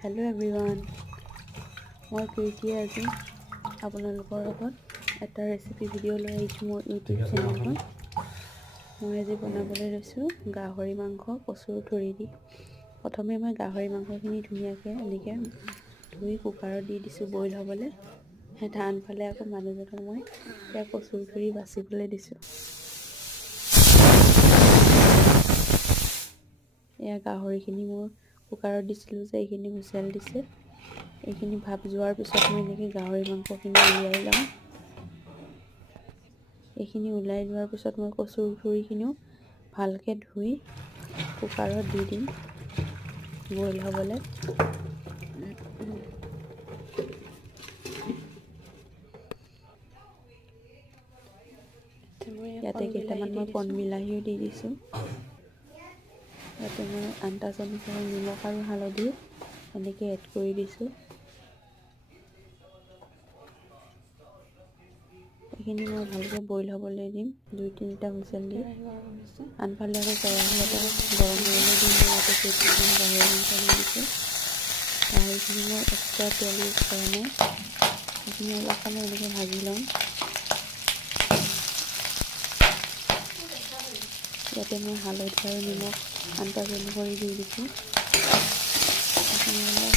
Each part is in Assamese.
हेलो एवरीवन मैं प्रीति आज आपनलोকৰ লগত এটা ৰেচিপি ভিডিঅ' লৈ আহিছোঁ মোৰ ইউটিউব চেনেলত। মই আজি বনাবলৈ লৈছোঁ গাহৰি মাংস কচুৰ ঠুৰি দি। প্ৰথমে মই গাহৰি মাংসখিনি ধুনীয়াকৈ এনেকৈ ধুই কুকাৰত দি দিছোঁ বইল হ'বলৈ। এটা আনফালে আকৌ মানুহজনক মই এতিয়া কচুৰ ঠুৰি বাচিবলৈ দিছোঁ। এয়া গাহৰিখিনি মোৰ কুকাৰত দিছিলোঁ যে এইখিনি হুইচেল দিছে। এইখিনি ভাপ যোৱাৰ পিছত মই এনেকৈ গাহৰি মাংসখিনি উলিয়াই লওঁ। এইখিনি ওলাই লোৱাৰ পিছত মই কচুৰ ঠুৰিখিনিও ভালকৈ ধুই কুকাৰত দি দিম বইল হ'বলৈ। ইয়াতে কেইটামান মই কণ বিলাহীও দি দিছোঁ। ইয়াতে মই আন্দাজ অনুসৰি নিমখ আৰু হালধি এনেকৈ এড কৰি দিছোঁ। এইখিনি মই ভালকৈ বইল হ'বলৈ দিম 2-3টা হুইচেল দি। আনফালে আকৌ কেৰাহী এটা গৰম হ'বলৈ দিম। ইয়াতে কেইটামান গাহৰি মাংস দি দিছোঁ। গাহৰিখিনি মই এক্সট্ৰা তেল ইউজ কৰা নাই। এইখিনি অলপ সময় এনেকৈ ভাজি ল'ম। ইয়াতে মই হালধি আৰু নিমখ আন্দাজ অনুসৰি দি দিছোঁ। এইখিনি অলপ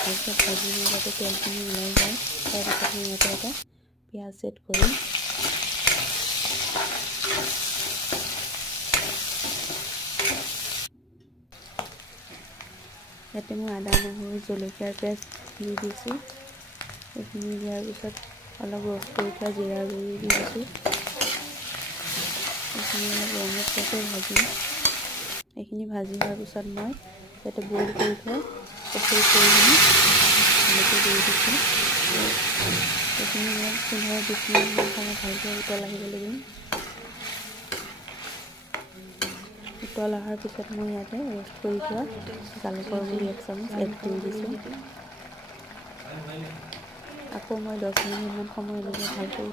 ভালকৈ ভাজি লৈ যাতে তেলখিনি ওলাই যায়। তাৰপিছত মই ইয়াতে এটা পিঁয়াজ এড কৰিম। ইয়াতে মই আদা নহৰু জলকীয়াৰ পেষ্ট দি দিছোঁ। এইখিনি দিয়াৰ পিছত অলপ ৰ'ষ্ট কৰি থোৱা জিৰা গুড়ি দি দিছোঁ। এইখিনি অলপ ৰঙচুৱাকৈ ভাজিম। এইখিনি ভাজি হোৱাৰ পিছত মই ইয়াতে বইল কৰি থোৱা কচুৰ ঠুৰিখিনি এনেকৈ দি দিছোঁ। এইখিনি মই 15-20 মিনিটমান সময় ভালকৈ উতল আহিবলৈ দিম। উতল অহাৰ পিছত মই ইয়াতে ৰ'ষ্ট কৰি থোৱা জালুকৰ গুড়ি 1 চামুচ এড কৰি দিছোঁ। আকৌ মই 10 মিনিটমান সময় এনেকৈ ভালকৈ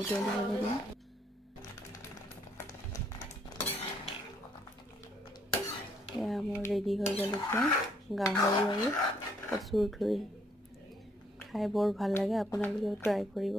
উতলিবলৈ দিম। এয়া মোৰ ৰেডি হৈ গ'ল এতিয়া গাহৰি আৰু কচুৰ ঠুৰি। খাই বৰ ভাল লাগে, আপোনালোকেও ট্ৰাই কৰিব।